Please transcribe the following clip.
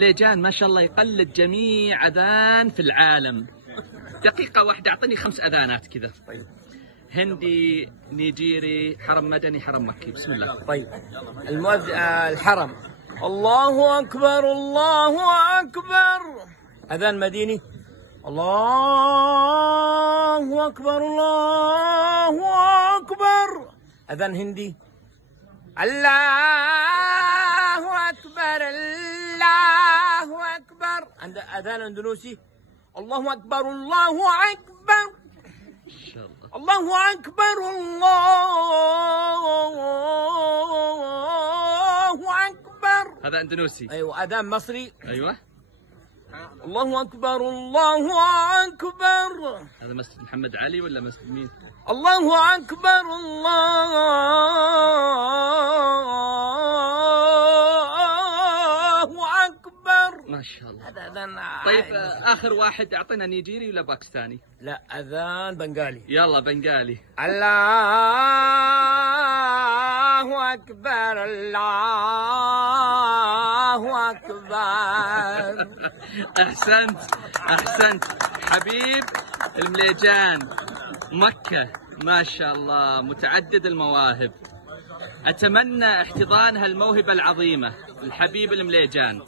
ليجان ما شاء الله يقلد جميع أذان في العالم. دقيقة واحدة أعطني 5 أذانات كذا. طيب. هندي، نيجيري، حرم مدني، حرم مكي. بسم الله. طيب. الحرم. الله أكبر الله أكبر. أذان مديني. الله أكبر الله أكبر. أذان هندي. الله أكبر الله أكبر. عند أذان أندونيسي. الله أكبر الله أكبر. الله أكبر الله أكبر. هذا أندونيسي. أيوة. أذان مصري. أيوة. الله أكبر الله أكبر. هذا مسجد محمد علي ولا مسجد مين؟ الله أكبر الله أكبر. ما شاء الله. هذا أذان. طيب آخر واحد أعطينا نيجيري ولا باكستاني؟ لا، أذان بنغالي. يلا بنغالي. الله أكبر الله أكبر. أحسنت أحسنت حبيب المليجان. مكة ما شاء الله متعدد المواهب. أتمنى احتضان هالموهبة العظيمة الحبيب المليجان.